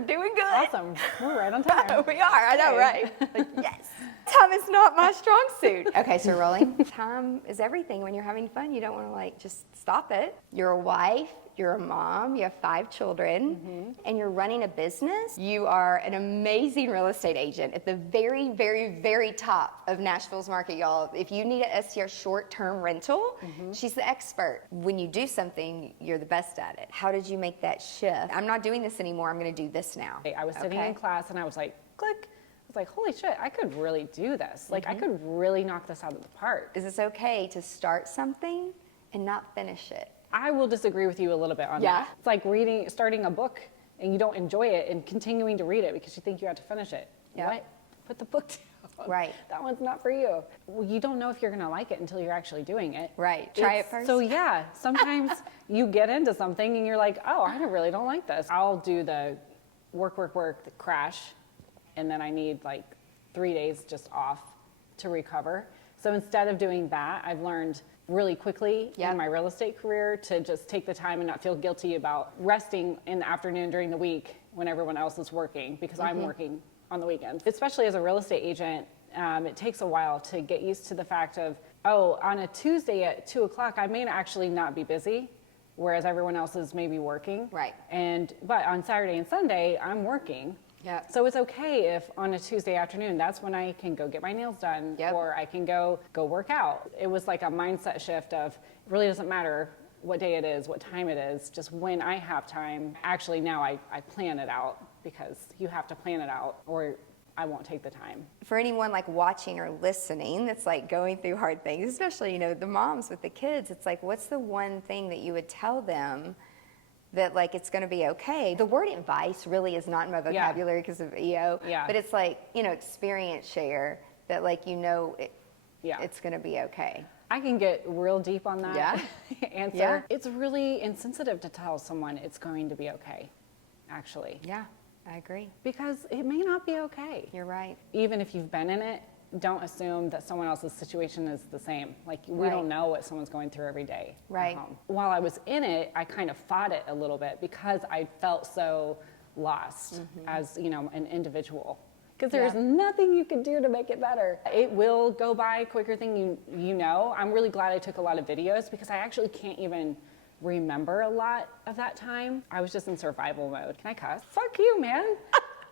We're doing good. Awesome. We're right on time. We are. I know, right? Like, yes. Time is not my strong suit. Okay, so rolling. Time is everything. When you're having fun, you don't want to like just stop it. You're a wife. You're a mom, you have 5 children, and you're running a business. You are an amazing real estate agent at the very, very, very top of Nashville's market, y'all. If you need an STR short-term rental, she's the expert. When you do something, you're the best at it. How did you make that shift? I'm not doing this anymore. I'm going to do this now. I was sitting in class, and I was like, click. I was like, holy shit, I could really do this. Like, I could really knock this out of the park. Is it okay to start something and not finish it? I will disagree with you a little bit on that. It's like starting a book and you don't enjoy it and continuing to read it because you think you have to finish it. What? Put the book down. Right. That one's not for you. Well, you don't know if you're going to like it until you're actually doing it. Right. Try it first. So yeah, sometimes you get into something and you're like, oh, I really don't like this. I'll do the work, the crash, and then I need like 3 days just off to recover. So instead of doing that, I've learned really quickly in my real estate career to just take the time and not feel guilty about resting in the afternoon during the week when everyone else is working, because I'm working on the weekends. Especially as a real estate agent, it takes a while to get used to the fact of, oh, on a Tuesday at 2 o'clock, I may actually not be busy, whereas everyone else is maybe working. Right. But on Saturday and Sunday, I'm working. Yeah. So it's okay if on a Tuesday afternoon, that's when I can go get my nails done, or I can go work out. It was like a mindset shift of, it really doesn't matter what day it is, what time it is, just when I have time. Actually, now I plan it out, because you have to plan it out or I won't take the time. For anyone like watching or listening that's like going through hard things, especially, the moms with the kids, it's like, what's the one thing that you would tell them that like it's going to be okay? The word advice really is not in my vocabulary because of EO, but it's like, experience share that like, it's going to be okay. I can get real deep on that answer. Yeah. It's really insensitive to tell someone it's going to be okay, actually. Yeah, I agree. Because it may not be okay. You're right. Even if you've been in it, don't assume that someone else's situation is the same. Like, we don't know what someone's going through every day at home. While I was in it, I kind of fought it a little bit because I felt so lost as, an individual. Because there's nothing you can do to make it better. It will go by quicker than you know. I'm really glad I took a lot of videos because I actually can't even remember a lot of that time. I was just in survival mode. Can I cuss? Fuck you, man.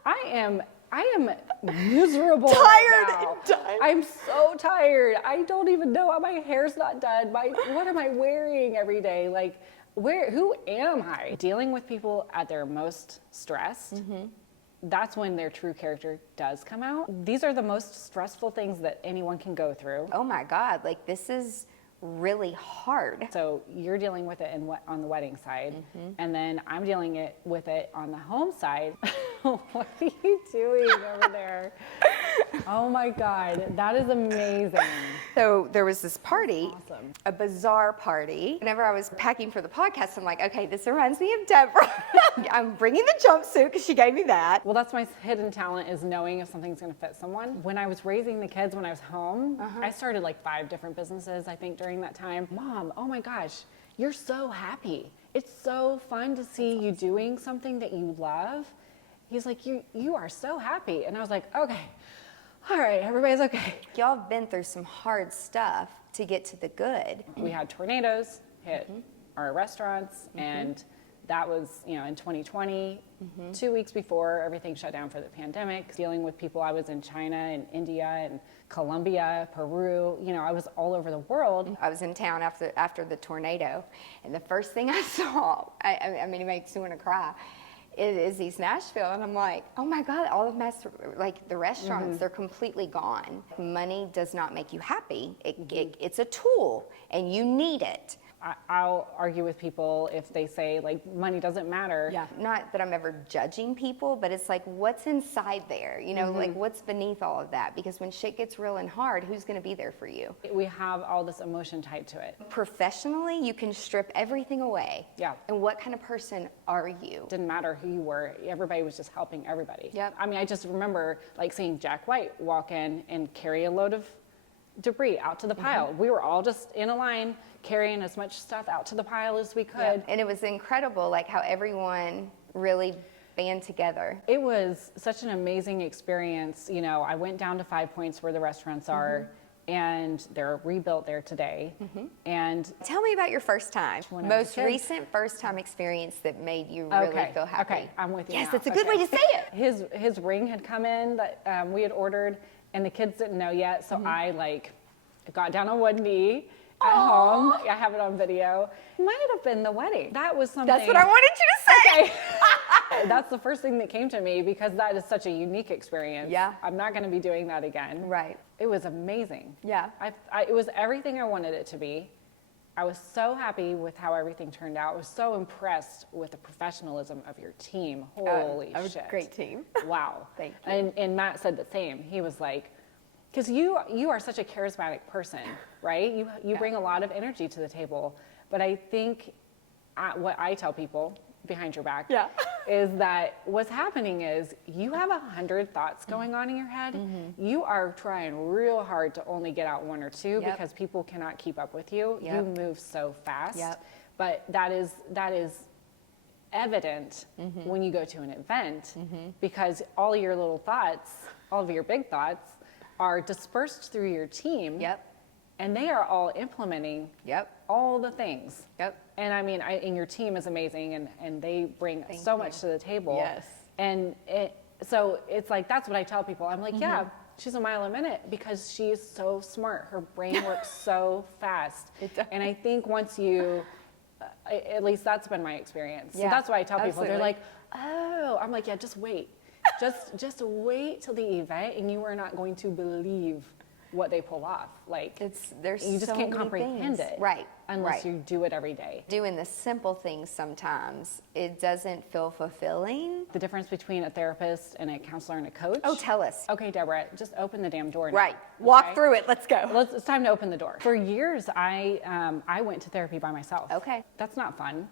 I am miserable right now. I'm so tired. I don't even know how my hair's not done. What am I wearing every day? Like, who am I? Dealing with people at their most stressed, that's when their true character does come out. These are the most stressful things that anyone can go through. Oh my God, like this is really hard. So you're dealing with it on the wedding side, and then I'm dealing with it on the home side. What are you doing over there? Oh my God, that is amazing. So there was this party, a bizarre party. Whenever I was packing for the podcast, I'm like, okay, this reminds me of Deborah. I'm bringing the jumpsuit because she gave me that. Well, that's my hidden talent, is knowing if something's gonna fit someone. When I was raising the kids, when I was home, I started like 5 different businesses, I think, during that time. Mom, oh my gosh, you're so happy. It's so fun to see you doing something that you love. He's like, you are so happy. And I was like, okay, all right, everybody's okay. Y'all have been through some hard stuff to get to the good. We had tornadoes hit our restaurants, and that was, in 2020, 2 weeks before everything shut down for the pandemic. Dealing with people, I was in China and India and Colombia, Peru, I was all over the world. I was in town after the tornado, and the first thing I saw, I mean, it makes me want to cry, is East Nashville, and I'm like, oh my God, all of the restaurants, they're completely gone. Money does not make you happy. It's a tool, and you need it. I'll argue with people if they say like money doesn't matter. Yeah. Not that I'm ever judging people, but it's like, what's inside there? Like what's beneath all of that? Because when shit gets real and hard, who's going to be there for you? We have all this emotion tied to it. Professionally, you can strip everything away. Yeah. And what kind of person are you? Didn't matter who you were. Everybody was just helping everybody. Yep. I mean, I just remember like seeing Jack White walk in and carry a load of debris out to the pile. We were all just in a line carrying as much stuff out to the pile as we could. And it was incredible, like how everyone really band together? It was such an amazing experience. You know, I went down to 5 Points where the restaurants are, and they're rebuilt there today. And tell me about your first time, most recent first time experience that made you really feel happy. Okay, I'm with you. Yes, now. that's a good way to say it. His ring had come in that we had ordered, and the kids didn't know yet. So I like got down on one knee at home. I have it on video. It might have been the wedding. That was something. That's what I wanted you to say. Okay. That's the first thing that came to me because that is such a unique experience. Yeah. I'm not going to be doing that again. Right. It was amazing. Yeah. It was everything I wanted it to be. I was so happy with how everything turned out. I was so impressed with the professionalism of your team. Holy shit. Great team. Wow. Thank you. And Matt said the same. He was like, because you are such a charismatic person, right? You bring a lot of energy to the table. But I think what I tell people behind your back is that what's happening is you have 100 thoughts going on in your head. You are trying real hard to only get out 1 or 2 because people cannot keep up with you. You move so fast. But that is evident when you go to an event because all your little thoughts, all of your big thoughts are dispersed through your team. And they are all implementing all the things. And I mean, and your team is amazing and they bring so much to the table. Yes. And so it's like, that's what I tell people. I'm like, yeah, she's a mile a minute because she is so smart. Her brain works so fast. And I think once you, at least that's been my experience. So that's why I tell people, they're like, oh, I'm like, yeah, just wait. Just wait till the event and you are not going to believe what they pull off. Like there's you just so can't many comprehend things. it. Right. Unless you do it every day. Doing the simple things sometimes, it doesn't feel fulfilling. The difference between a therapist and a counselor and a coach. Oh, tell us. Okay, Deborah, just open the damn door now. Right. Walk through it. Let's go. It's time to open the door. For years, I went to therapy by myself. Okay. That's not fun.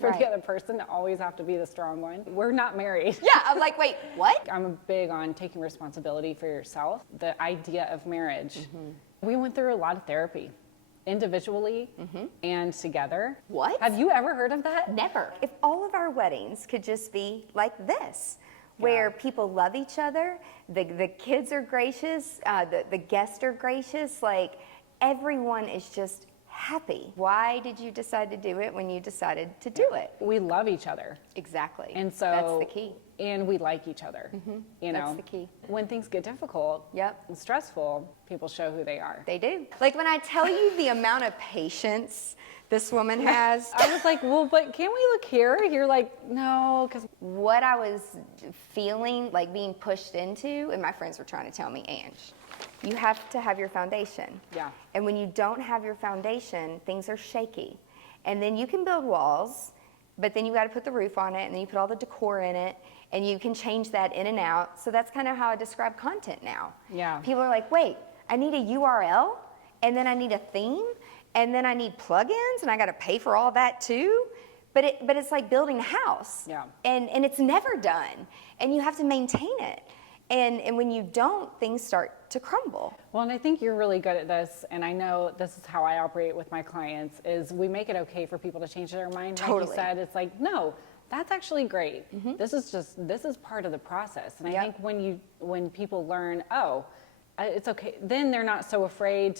For the other person to always have to be the strong one. We're not married. Yeah, I'm like, wait, what? I'm big on taking responsibility for yourself. The idea of marriage. We went through a lot of therapy, individually and together. What? Have you ever heard of that? Never. If all of our weddings could just be like this, where people love each other, the kids are gracious, the guests are gracious, like everyone is just happy. Why did you decide to do it when you decided to do it? We love each other. Exactly. And so that's the key. And we like each other. You know, that's the key. When things get difficult and stressful, people show who they are. They do. Like when I tell you the amount of patience this woman has. I was like, well, but can't we look here? You're like, no, because what I was feeling, like being pushed into, and my friends were trying to tell me, Ange, you have to have your foundation. Yeah. And when you don't have your foundation, things are shaky. And then you can build walls, but then you got to put the roof on it, and then you put all the decor in it, and you can change that in and out. So that's kind of how I describe content now. Yeah. People are like, wait, I need a URL, and then I need a theme, and then I need plugins, and I got to pay for all that too. But it's like building a house. Yeah. And it's never done, and you have to maintain it. And when you don't, things start to crumble. Well, and I think you're really good at this, and I know this is how I operate with my clients, is we make it okay for people to change their mind. Totally. Like you said, it's like, no, that's actually great. This is part of the process. And I think when people learn, oh, it's okay, then they're not so afraid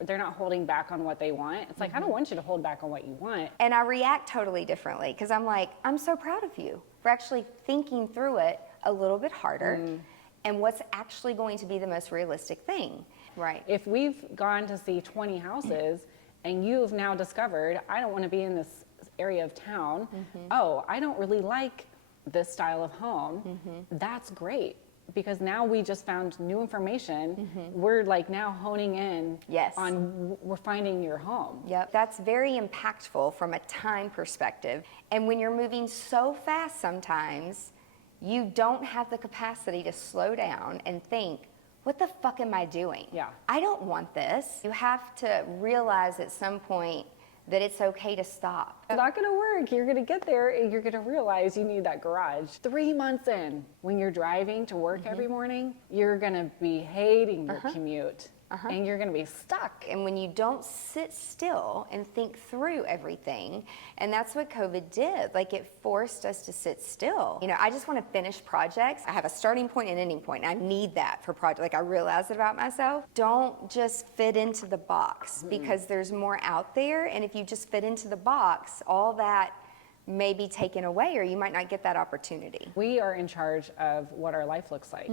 they're not holding back on what they want. It's like, I don't want you to hold back on what you want. And I react totally differently because I'm like, I'm so proud of you for actually thinking through it a little bit harder and what's actually going to be the most realistic thing. Right. If we've gone to see 20 houses and you've now discovered, I don't want to be in this area of town. Oh, I don't really like this style of home. That's great. Because now we just found new information. We're like now honing in on we're finding your home. Yep, that's very impactful from a time perspective. And when you're moving so fast sometimes, you don't have the capacity to slow down and think, what the fuck am I doing? Yeah. I don't want this. You have to realize at some point that it's okay to stop. It's not gonna work. You're gonna get there and you're gonna realize you need that garage. 3 months in, when you're driving to work every morning, you're gonna be hating your commute. and you're going to be stuck. And when you don't sit still and think through everything, and that's what COVID did, like it forced us to sit still. You know, I just want to finish projects. I have a starting point and ending point. I need that for projects. Like I realize it about myself. Don't just fit into the box because there's more out there. And if you just fit into the box, all that may be taken away, or you might not get that opportunity. We are in charge of what our life looks like.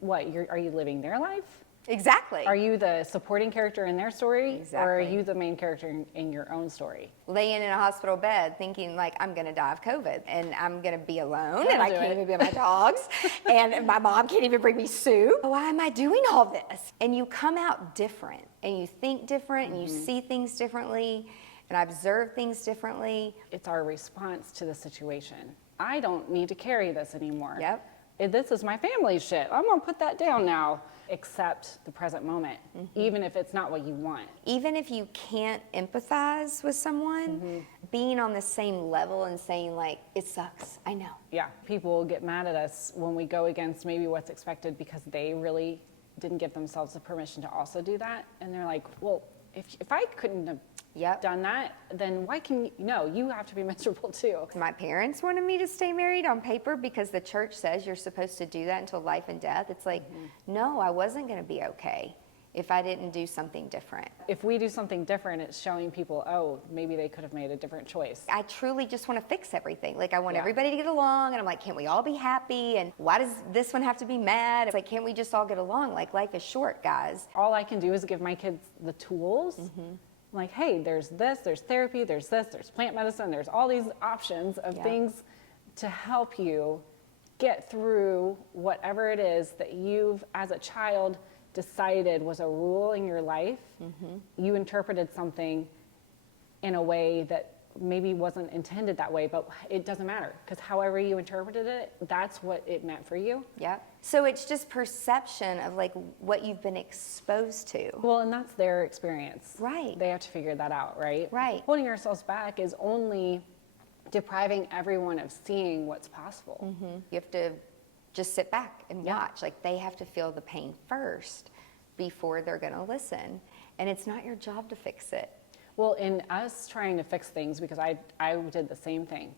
What, are you living their life? Exactly. Are you the supporting character in their story? Exactly. Or are you the main character in your own story? Laying in a hospital bed thinking like I'm gonna die of COVID and I'm gonna be alone and I can't even be with my dogs and my mom can't even bring me soup. Why am I doing all this? And you come out different and you think different and you see things differently and observe things differently. It's our response to the situation. I don't need to carry this anymore. Yep. This is my family's shit. I'm gonna put that down now. Accept the present moment, even if it's not what you want. Even if you can't empathize with someone, being on the same level and saying like, it sucks, I know. Yeah, people get mad at us when we go against maybe what's expected because they really didn't give themselves the permission to also do that. And they're like, well, if I couldn't have done that, then why can you? No, you have to be miserable too. My parents wanted me to stay married on paper because the church says you're supposed to do that until life and death. It's like, no, I wasn't going to be okay if I didn't do something different. If we do something different, it's showing people, oh, maybe they could have made a different choice. I truly just want to fix everything. Like I want everybody to get along, and I'm like, can't we all be happy? And why does this one have to be mad? It's like, can't we just all get along? Like life is short, guys. All I can do is give my kids the tools. Like, hey, there's this, there's therapy, there's this, there's plant medicine, there's all these options of things to help you get through whatever it is that you've, as a child, decided was a rule in your life. You interpreted something in a way that maybe wasn't intended that way, but it doesn't matter because however you interpreted it, that's what it meant for you. Yeah. So it's just perception of like what you've been exposed to. Well, and that's their experience. Right. They have to figure that out, right? Right. Holding ourselves back is only depriving everyone of seeing what's possible. You have to just sit back and watch. Like they have to feel the pain first before they're going to listen. And it's not your job to fix it. Well, in us trying to fix things, because I did the same thing.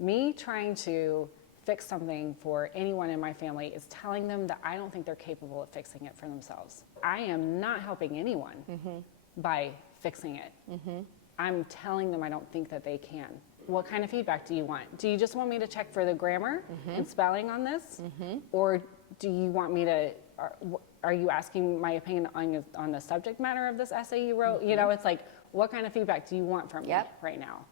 Me trying to fix something for anyone in my family is telling them that I don't think they're capable of fixing it for themselves. I am not helping anyone by fixing it. I'm telling them I don't think that they can. What kind of feedback do you want? Do you just want me to check for the grammar and spelling on this? Or do you want me to, are you asking my opinion on the subject matter of this essay you wrote? You know, it's like, what kind of feedback do you want from me right now?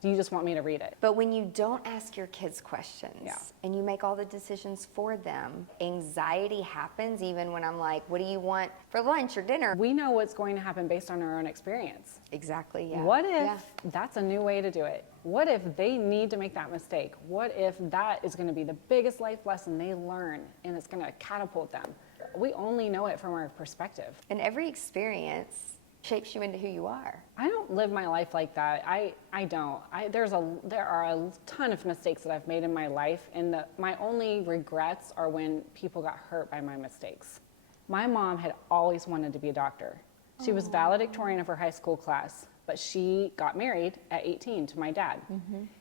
Do you just want me to read it? But when you don't ask your kids questions and you make all the decisions for them, anxiety happens even when I'm like, what do you want for lunch or dinner? We know what's going to happen based on our own experience. Exactly, What if that's a new way to do it? What if they need to make that mistake? What if that is going to be the biggest life lesson they learn and it's going to catapult them? We only know it from our perspective. And every experience shapes you into who you are. I don't live my life like that. I don't. There are a ton of mistakes that I've made in my life, and my only regrets are when people got hurt by my mistakes. My mom had always wanted to be a doctor. She was valedictorian of her high school class, but she got married at 18 to my dad.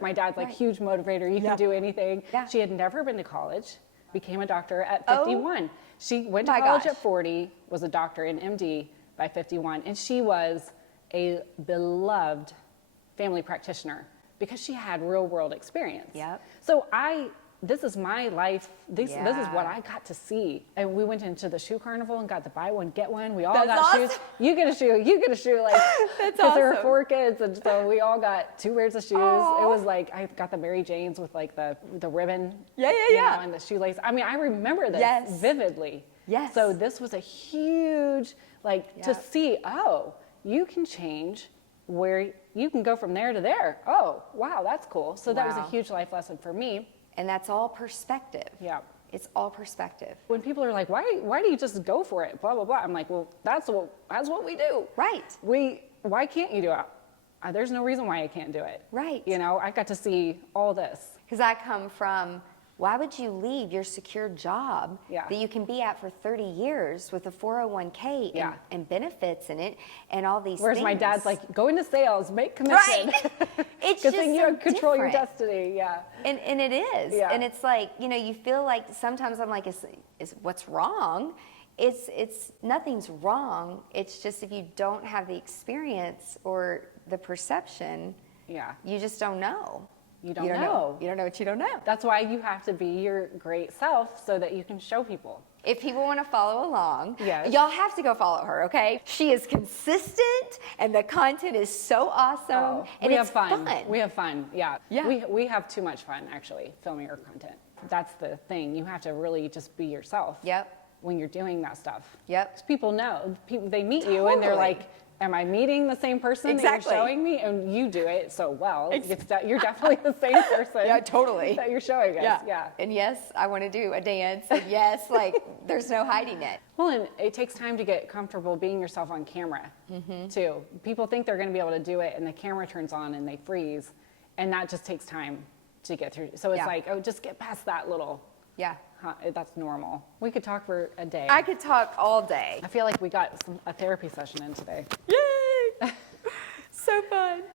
My dad's like huge motivator. You can do anything. She had never been to college, became a doctor at 51. She went to college at 40, was a doctor in MD by 51, and she was a beloved family practitioner because she had real world experience. So this is my life. This is what I got to see. And we went into the shoe carnival and got the buy one, get one. We all got shoes. You get a shoe, you get a shoe. Like, because there were 4 kids, and so we all got 2 pairs of shoes. It was like, I got the Mary Janes with like the ribbon. You know, and the shoelace. I mean, I remember this vividly. So this was a huge, to see, you can change where you can go from there to there. Oh, wow, that's cool. So that was a huge life lesson for me. And that's all perspective. It's all perspective. When people are like, why do you just go for it? Blah, blah, blah. I'm like, well, that's what we do. Why can't you do it? There's no reason why I can't do it. You know, I got to see all this. Because I come from Why would you leave your secure job Yeah. that you can be at for 30 years with a 401k Yeah. and benefits in it and all these Whereas things? my dad's like, go into sales, make commission. Right. It's Good just thing so you control your different. destiny. Yeah. And it is. Yeah. And it's like, you know, you feel like sometimes I'm like, is what's wrong? It's nothing's wrong. It's just if you don't have the experience or the perception, Yeah. you just don't know. You don't know. You don't know what you don't know. That's why you have to be your great self so that you can show people. If people want to follow along, Yes. y'all have to go follow her, okay? She is consistent, and the content is so awesome, and we it's have fun. We have fun, yeah. Yeah. We have too much fun, actually, filming our content. That's the thing. You have to really just be yourself. Yep. When you're doing that stuff. Yep. 'Cause people know. People, they meet you, and they're Totally. like, am I meeting the same person Exactly. that you're showing me? And you do it so well. You're definitely the same person. Yeah, totally. That you're showing us. Yeah. And yes, I want to do a dance. And yes, like there's no hiding it. Well, and it takes time to get comfortable being yourself on camera, too. People think they're going to be able to do it, and the camera turns on and they freeze, and that just takes time to get through. So it's Yeah. like, oh, just get past that little. Yeah. That's normal. We could talk for a day. I could talk all day. I feel like we got a therapy session in today. Yay! So fun.